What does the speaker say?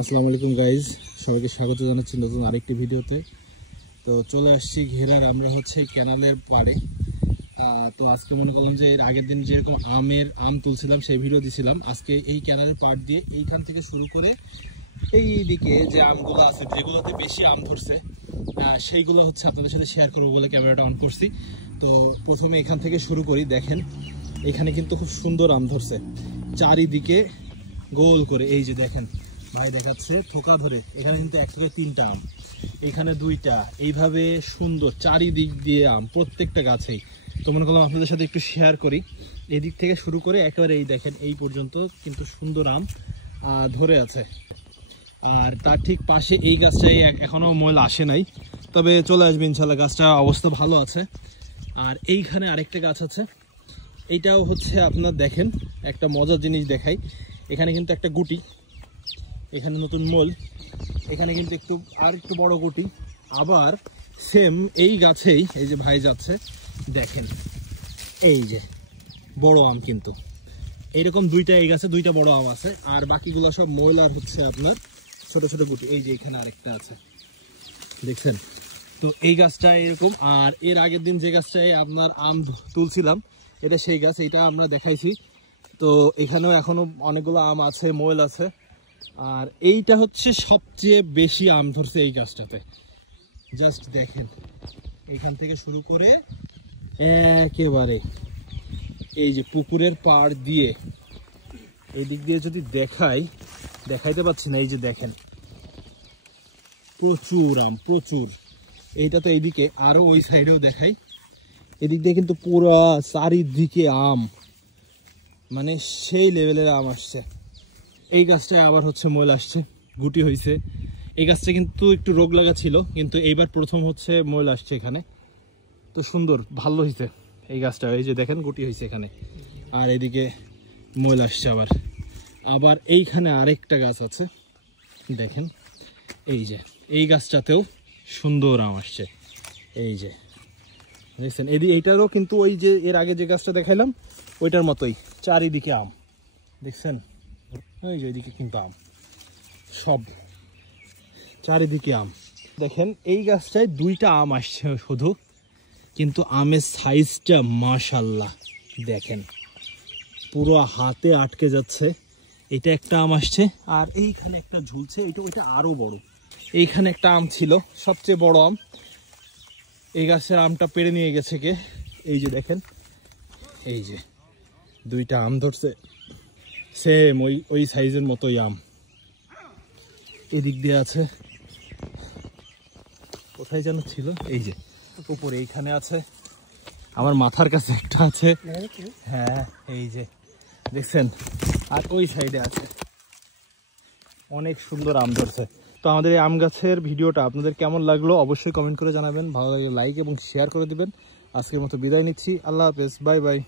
আসসালামু আলাইকুম গাইজ, সবাইকে স্বাগত জানাচ্ছি নতুন আরেকটি ভিডিওতে। তো চলে আসছি ঘেরার, আমরা হচ্ছে ক্যানালের পাড়ে। তো আজকে মনে করলাম যে এর আগের দিন যেরকম আম তুলছিলাম সেই ভিডিও দিছিলাম, আজকে এই ক্যানালের পাড় দিয়ে এইখান থেকে শুরু করে এই দিকে যে আমগুলো আছে যেগুলোতে বেশি আম ধরছে সেইগুলো হচ্ছে আপনাদের সাথে শেয়ার করবো বলে ক্যামেরাটা অন করছি। তো প্রথমে এখান থেকে শুরু করি। দেখেন এখানে কিন্তু খুব সুন্দর আম ধরছে চারিদিকে গোল করে। এই যে দেখেন ভাই দেখাচ্ছে থোকা ধরে, এখানে কিন্তু এক থেকে তিনটা আম, এখানে দুইটা, এইভাবে সুন্দর চারিদিক দিয়ে আম প্রত্যেকটা গাছেই। তো মনে করলাম আপনাদের সাথে একটু শেয়ার করি। এদিক থেকে শুরু করে একেবারে এই দেখেন এই পর্যন্ত কিন্তু সুন্দর আম ধরে আছে। আর তার ঠিক পাশে এই গাছটাই এখনো ময়লা আসে নাই, তবে চলে আসবে ইনশাল্লাহ, গাছটা অবস্থা ভালো আছে। আর এইখানে আরেকটা গাছ আছে, এইটাও হচ্ছে আপনার দেখেন একটা মজার জিনিস দেখাই। এখানে কিন্তু একটা গুটি, এখানে নতুন মোল, এখানে কিন্তু একটু বড় গুটি। আবার সেম এই গাছেই এই যে ভাই যাচ্ছে দেখেন এই যে বড় আম, কিন্তু এইরকম দুইটা এই গাছে দুইটা বড় আম আছে, আর বাকিগুলো সব ময়লার হচ্ছে আপনার ছোট ছোট গুটি। এই যে এখানে আরেকটা আছে দেখছেন। তো এই গাছটা এরকম। আর এর আগের দিন যে গাছটায় আপনার আম তুলছিলাম এটা সেই গাছ, এটা আমরা দেখাইছি। তো এখানেও এখনো অনেকগুলো আম আছে, ময়ল আছে। আর এইটা হচ্ছে সবচেয়ে বেশি আম ধরছে এই গাছটাতে। জাস্ট দেখেন এখান থেকে শুরু করে একেবারে এই যে পুকুরের পাড় দিয়ে এই দিক দিয়ে যদি দেখাইতে পাচ্ছি না, এই যে দেখেন প্রচুর আম, প্রচুর। এইটা তো এইদিকে, আরো ওই সাইডেও দেখাই, এদিক দিয়ে কিন্তু পুরো চারিদিকে আম, মানে সেই লেভেলের আম আসছে। এই গাছটায় আবার হচ্ছে ময়ল আসছে, গুটি হয়েছে। এই গাছটা কিন্তু একটু রোগ লাগা ছিল, কিন্তু এইবার প্রথম হচ্ছে ময়ল আসছে এখানে। তো সুন্দর ভালো হয়েছে এই গাছটা, এই যে দেখেন গুটি হয়েছে এখানে, আর এদিকে ময়ল আসছে। আবার এইখানে আরেকটা গাছ আছে দেখেন, এই যে এই গাছটাতেও সুন্দর আম আসছে। এই যে দেখছেন এইটারও কিন্তু ওই যে এর আগে যে গাছটা দেখাইলাম ওইটার মতোই চারিদিকে আম দেখছেন। ওই যে ওইদিকে কিন্তু আম, সব চারিদিকে আম। দেখেন এই গাছটায় দুইটা আম আসছে শুধু, কিন্তু আমের সাইজটা মাশাআল্লাহ দেখেন পুরো হাতে আটকে যাচ্ছে। এটা একটা আম আসছে, আর এইখানে একটা ঝুলছে, ওইটা আরো বড়। এইখানে একটা আম ছিল সবচেয়ে বড় আম, এই গাছের আমটা পেড়ে নিয়ে গেছে কে। এই যে দেখেন এই যে দুইটা আম ধরছে, সেম ওই সাইজের মতোই আম। এদিক দিয়ে আছে, কোথায় যেন ছিল, এই যে উপরে এইখানে আছে, আমার মাথার কাছে একটা আছে। হ্যাঁ এই যে দেখছেন, আর ওই সাইডে আছে। অনেক সুন্দর আম ধরছে। তো আমাদের এই আম গাছের ভিডিওটা আপনাদের কেমন লাগলো অবশ্যই কমেন্ট করে জানাবেন। ভালো লাগলে লাইক এবং শেয়ার করে দিবেন। আজকের মতো বিদায় নিচ্ছি, আল্লাহ হাফেজ, বাই বাই।